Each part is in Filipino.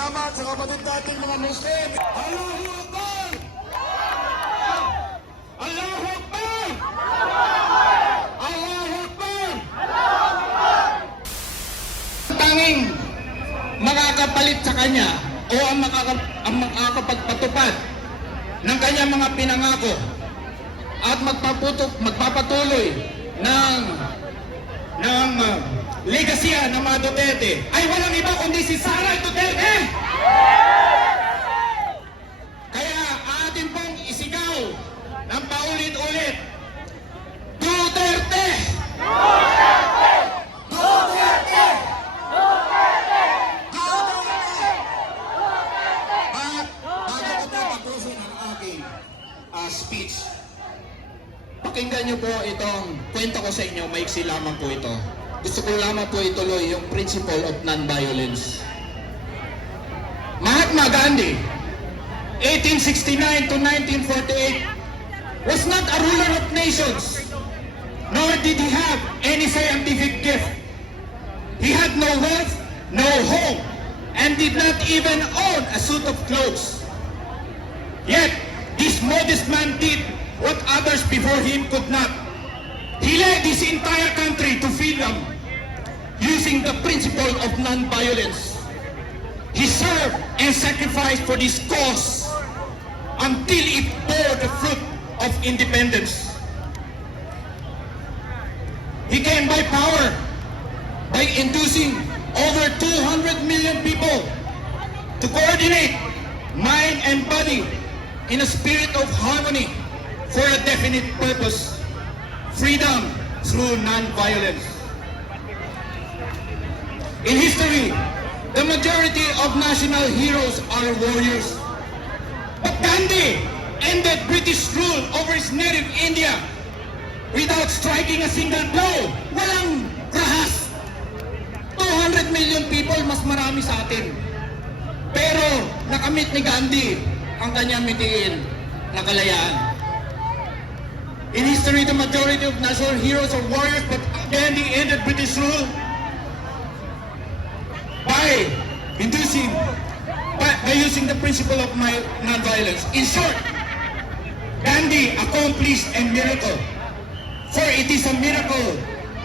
salamat sa kapatid nating mga Muslim. Allahu Akbar! Allahu Akbar! Allahu Akbar! tanging makakapalit sa kanya o ang, makaka, ang makakapagpatupad ng kanyang mga pinangako at magpaputok, magpapatuloy ng ng uh, legasya ng mga Duterte ay walang iba kundi si Sara Duterte! Kaya atin pong isigaw ng paulit-ulit Duterte! At bago ko po tapusin ang aking uh, speech. Pakinggan niyo po itong kwento ko sa inyo, maiksi lamang po ito. Gusto ko lamang po ituloy yung principle of non-violence. Mahatma Gandhi, 1869 to 1948, was not a ruler of nations, nor did he have any scientific gift. He had no wealth, no home, and did not even own a suit of clothes. Yet, this modest man did what others before him could not. He led his entire country to freedom using the principle of non-violence. He served and sacrificed for this cause until it bore the fruit of independence. He came by power by inducing over 200 million people to coordinate mind and body in a spirit of harmony for a definite purpose freedom through non-violence. In history, the majority of national heroes are warriors. But Gandhi ended British rule over his native India without striking a single blow. Walang rahas. 200 million people, mas marami sa atin. Pero nakamit ni Gandhi ang kanyang mitiin na kalayaan. In history, the majority of national heroes are warriors, but Gandhi ended British rule by inducing, by, by using the principle of my non-violence. In short, Gandhi accomplished a miracle. For it is a miracle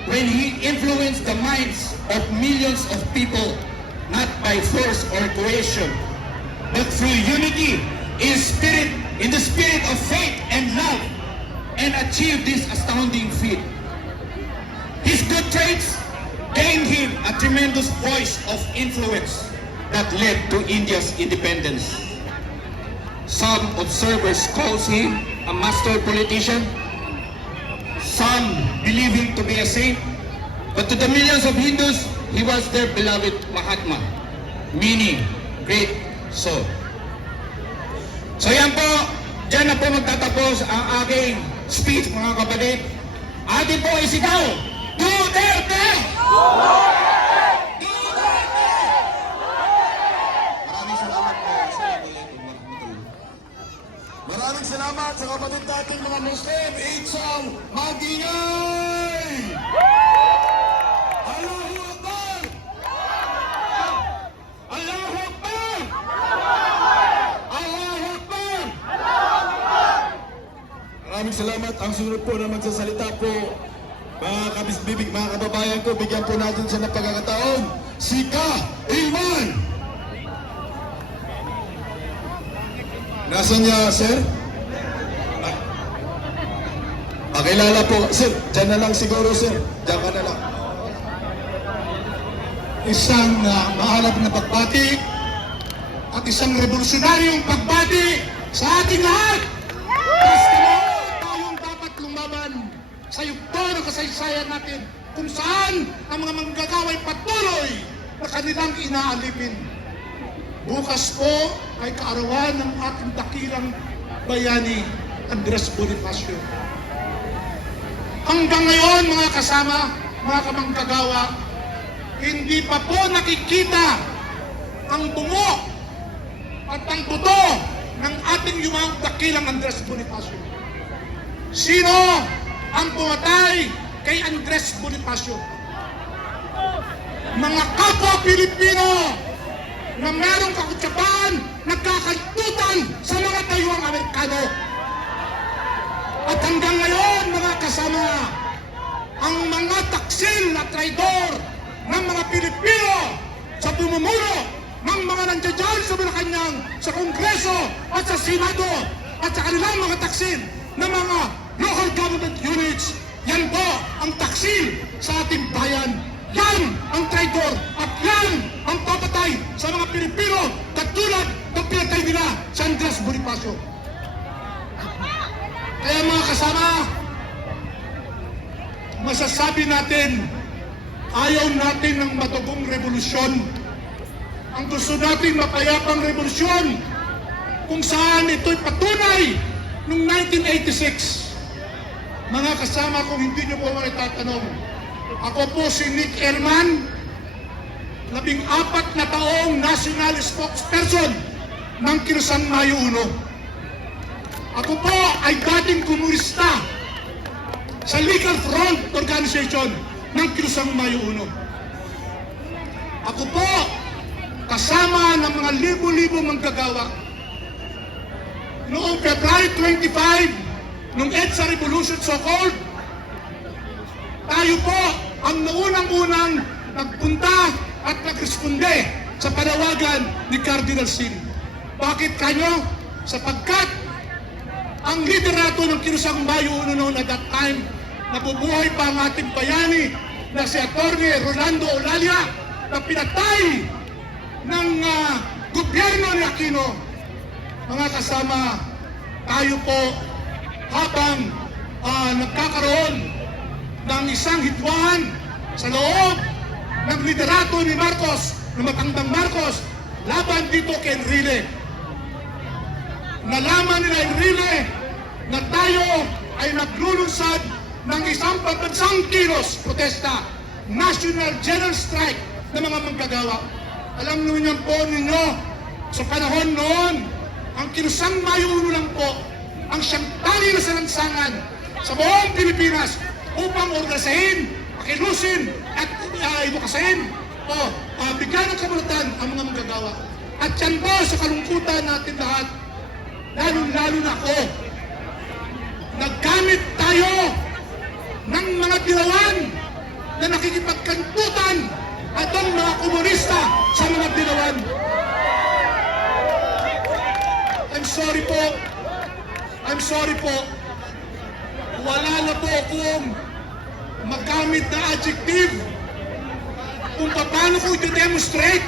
when he influenced the minds of millions of people, not by force or coercion, but through unity in spirit, in the spirit of faith and love, and achieved this astounding feat. His good traits gained him a tremendous voice of influence that led to India's independence. Some observers calls him a master politician. Some believe him to be a saint. But to the millions of Hindus, he was their beloved Mahatma, meaning great soul. So yan po, dyan na po magtatapos ang aking speech mga kapatid. Atin po isigaw, Duterte! Maraming salamat po. Warahmatullahi Maraming salamat sa kapatid nating mga Muslim. Itsang magingay! Allahu Akbar! Allahu Akbar! Allahu Akbar! Maraming salamat. Ang sunod po na magsasalita po, mga kabisbibig, mga kababayan ko, bigyan po natin siya ng pagkakataon. Si Ka Iman! Nasaan niya, sir? Ah. Pakilala po. Sir, dyan na lang siguro, sir. Dyan ka na lang. Isang uh, mahalap na pagbati at isang revolusyonaryong pagbati sa ating lahat. Sa yugto ng kasaysayan natin kung saan ang mga manggagaway patuloy na kanilang inaalipin. Bukas po ay kaarawan ng ating dakilang bayani, Andres Bonifacio. Hanggang ngayon, mga kasama, mga kamanggagawa, hindi pa po nakikita ang bungo at ang buto ng ating yumang dakilang Andres Bonifacio. Sino ang pumatay kay Andres Bonifacio? Mga kapwa Pilipino na merong kakutsapaan nagkakantutan sa mga tayuang Amerikano. At hanggang ngayon, mga kasama, ang mga taksil na traidor ng mga Pilipino sa pumumulo ng mga nandiyan sa Malacanang, sa Kongreso at sa Senado at sa kanilang mga taksil na mga local government units. Yan po ang taksil sa ating bayan. Yan ang traidor at yan ang papatay sa mga Pilipino katulad ng pinatay nila sa Andres Bonifacio. Kaya mga kasama, masasabi natin, ayaw natin ng matugong revolusyon. Ang gusto natin mapayapang revolusyon kung saan ito'y patunay noong 1986. Mga kasama, kung hindi niyo po ako itatanong, ako po si Nick Erman, labing apat na taong national spokesperson ng Kirsang Mayo Uno. Ako po ay dating komunista sa Legal Front Organization ng Kirsang Mayo Uno. Ako po, kasama ng mga libo-libo manggagawa. Noong February 25, nung EDSA Revolution so-called, tayo po ang naunang-unang nagpunta at nagresponde sa panawagan ni Cardinal Sin. Bakit kanyo? Sapagkat ang liderato ng Kirusang Mayo Uno noon at that time, nabubuhay pa ang ating bayani na si Atty. Rolando Olalia na pinatay ng ah, gobyerno ni Aquino. Mga kasama, tayo po habang ah, nagkakaroon ng isang hitwahan sa loob ng liderato ni Marcos, na matandang Marcos, laban dito kay Enrile. Nalaman nila Enrile na tayo ay naglulunsad ng isang pambansang kilos protesta, National General Strike ng mga manggagawa. Alam niyo po ninyo, sa panahon noon, ang kinusang mayuno lang po ang siyang tali na salansangan sa buong Pilipinas upang organisahin, pakilusin at uh, ibukasin o uh, bigyan ng kabulatan ang mga manggagawa. At yan po sa kalungkutan natin lahat, lalong-lalo na ako, naggamit tayo ng mga dilawan na nakikipagkantutan at mga komunista sa mga dilawan. I'm sorry po. I'm sorry po. Wala na po akong magamit na adjective kung paano ko i-demonstrate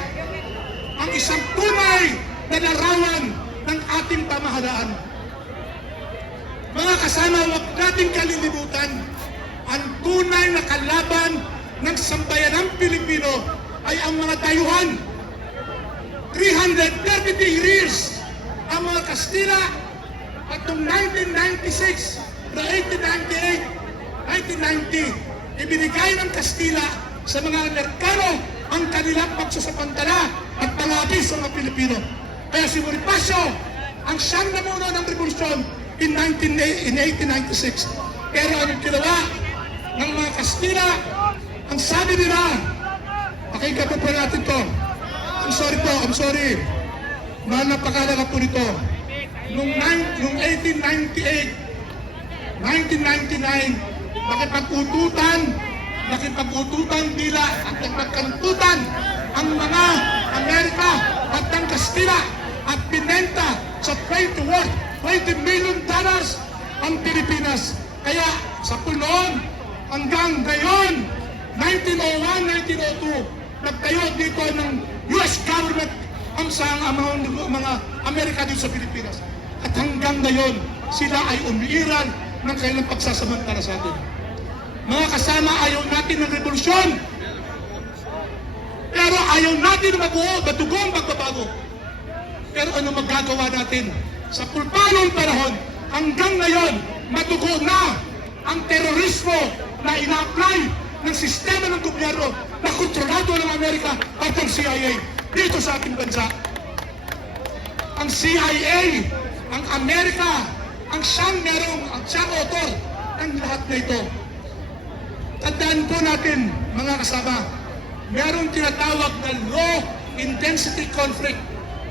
ang isang tunay na larawan ng ating pamahalaan. Mga kasama, huwag natin kalilimutan ang tunay na kalaban ng sambayanang Pilipino ay ang mga tayuhan. 333 years ang mga Kastila at noong 1996 na 1898, 1990, ibinigay ng Kastila sa mga Amerikano ang kanilang pagsasapantala at palagi sa mga Pilipino. Kaya si Bonifacio ang siyang namuno ng revolusyon in, 19, in 1896. Pero anong ginawa ng mga Kastila? Ang sabi nila, pakinggan po po natin to. I'm sorry po, I'm sorry. Na napakalaga po nito. Noong, noong 1898, 1999, nakipag-ututan, nakipag-ututan nila at nagpagkantutan ang mga Amerika at ng Kastila at pinenta sa 20 worth 20 million dollars ang Pilipinas. Kaya sa punoon hanggang ngayon, 1901, 1902, nagtayo dito ng US government ang sa mga, mga Amerika dito sa Pilipinas. Hanggang ngayon, sila ay umiiral ng kanilang pagsasamantala sa atin. Mga kasama, ayaw natin ng revolusyon. Pero ayaw natin na mabuo, matugong pagbabago. Pero ano magagawa natin? Sa pulpanong panahon, hanggang ngayon, matugo na ang terorismo na ina-apply ng sistema ng gobyerno na kontrolado ng Amerika at ng CIA dito sa ating bansa. Ang CIA, ang Amerika, ang siyang merong, ang siyang author ng lahat na ito. Tandaan po natin, mga kasama, merong tinatawag na law intensity conflict.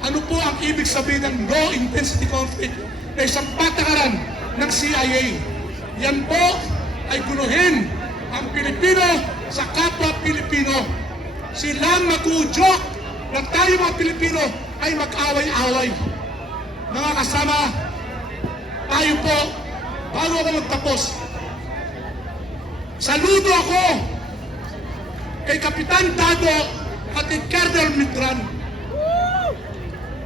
Ano po ang ibig sabihin ng low intensity conflict na isang patakaran ng CIA? Yan po ay guluhin ang Pilipino sa kapwa Pilipino. Sila makudyok na tayo mga Pilipino ay mag-away-away. Mga kasama, tayo po, bago ako magtapos, saludo ako kay Kapitan Dado at kay Colonel Mitran.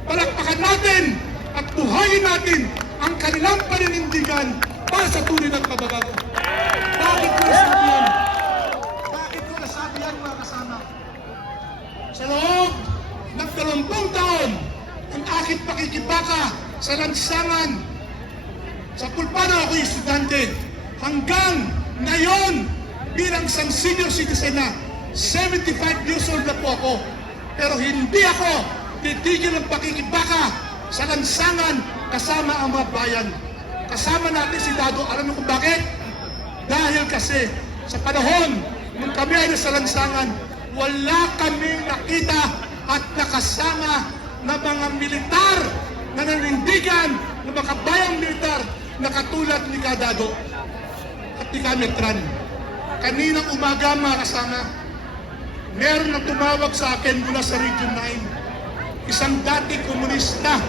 Palakpakan natin at buhayin natin ang kanilang paninindigan para sa tunay ng pagbabago. Bakit ko nasabi yan? Bakit ko nasabi yan mga kasama? Sa loob ng dalampung taon, ang aking pakikibaka sa lansangan, sa pulpano ako estudyante, hanggang ngayon, bilang isang senior citizen na, 75 years old na po ako. Pero hindi ako titigil ng pakikibaka sa lansangan kasama ang mga bayan. Kasama natin si Dado. Alam mo kung bakit? Dahil kasi sa panahon nung kami ay nasa lansangan, wala kaming nakita at nakasama na mga militar na nanindigan ng mga bayang militar na katulad ni Kadado at ni Kametran. Kaninang umaga mga kasama, meron na tumawag sa akin mula sa Region 9. Isang dati komunista